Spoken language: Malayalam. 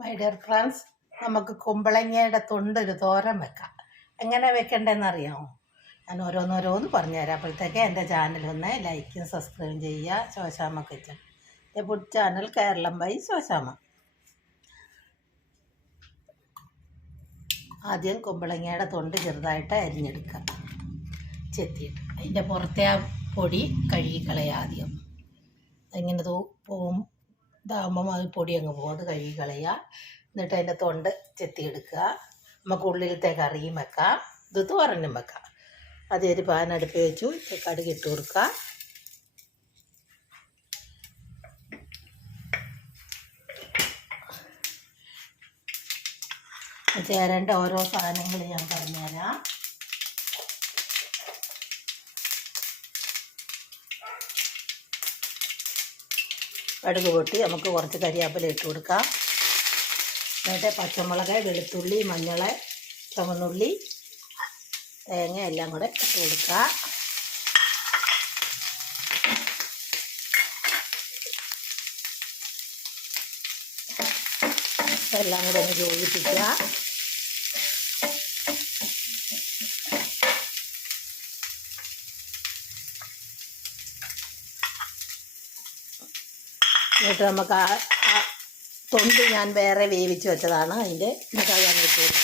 മൈ ഡിയർ ഫ്രണ്ട്സ് നമുക്ക് കുമ്പളങ്ങയുടെ തൊണ്ടൊരു തോരൻ വെക്കാം. എങ്ങനെ വെക്കണ്ടെന്നറിയാമോ ഞാൻ ഓരോന്നോരോന്ന് പറഞ്ഞുതരാം. അപ്പോഴത്തേക്ക് എന്റെ ചാനൽ ഒന്ന് ലൈക്കും സബ്സ്ക്രൈബും ചെയ്യുക. ശോശാമ കിച്ചൺ. എന്റെ food channel Keralam by Shoshamma ആദ്യം കുമ്പളങ്ങയുടെ തൊണ്ട് ചെറുതായിട്ട് അരിഞ്ഞെടുക്കുക ചെത്തിയിട്ട്. അതിന്റെ പുറത്തെ ആ പൊടി കഴുകിക്കളയുക ആദ്യം. അതിങ്ങനെ തൂ ഇതാകുമ്പം അത് പൊടി അങ്ങ് പോകും അത് കഴുകി കളയുക. എന്നിട്ട് അതിന്റെ തൊണ്ട് ചെത്തിയെടുക്കുക. നമുക്ക് ഉള്ളിലത്തെ കറിയും വെക്കാം. ഇത് തോരനും വെക്കാം. അത് ഒരു പാൻ അടുപ്പ് വെച്ചു. കടുക് ഇട്ട് കൊടുക്കുക ചേരേണ്ട ഓരോ സാധനങ്ങൾ ഞാൻ പറഞ്ഞുതരാം. കടുക് പൊട്ടി. നമുക്ക് കുറച്ച് കരിയാപ്പില ഇട്ട് കൊടുക്കാം. എന്നിട്ട് പച്ചമുളക് വെളുത്തുള്ളി മഞ്ഞൾ ചുവന്നുള്ളി തേങ്ങ എല്ലാം കൂടെ ഇട്ട് കൊടുക്കുക. എല്ലാം കൂടെ ഒന്ന് യോജിപ്പിക്കുക എന്നിട്ട് നമുക്ക് ആ തൊണ്ട് ഞാൻ വേറെ വേവിച്ച് വെച്ചതാണ്. അതിന്റെ ഇട്ട് കൊടുക്കും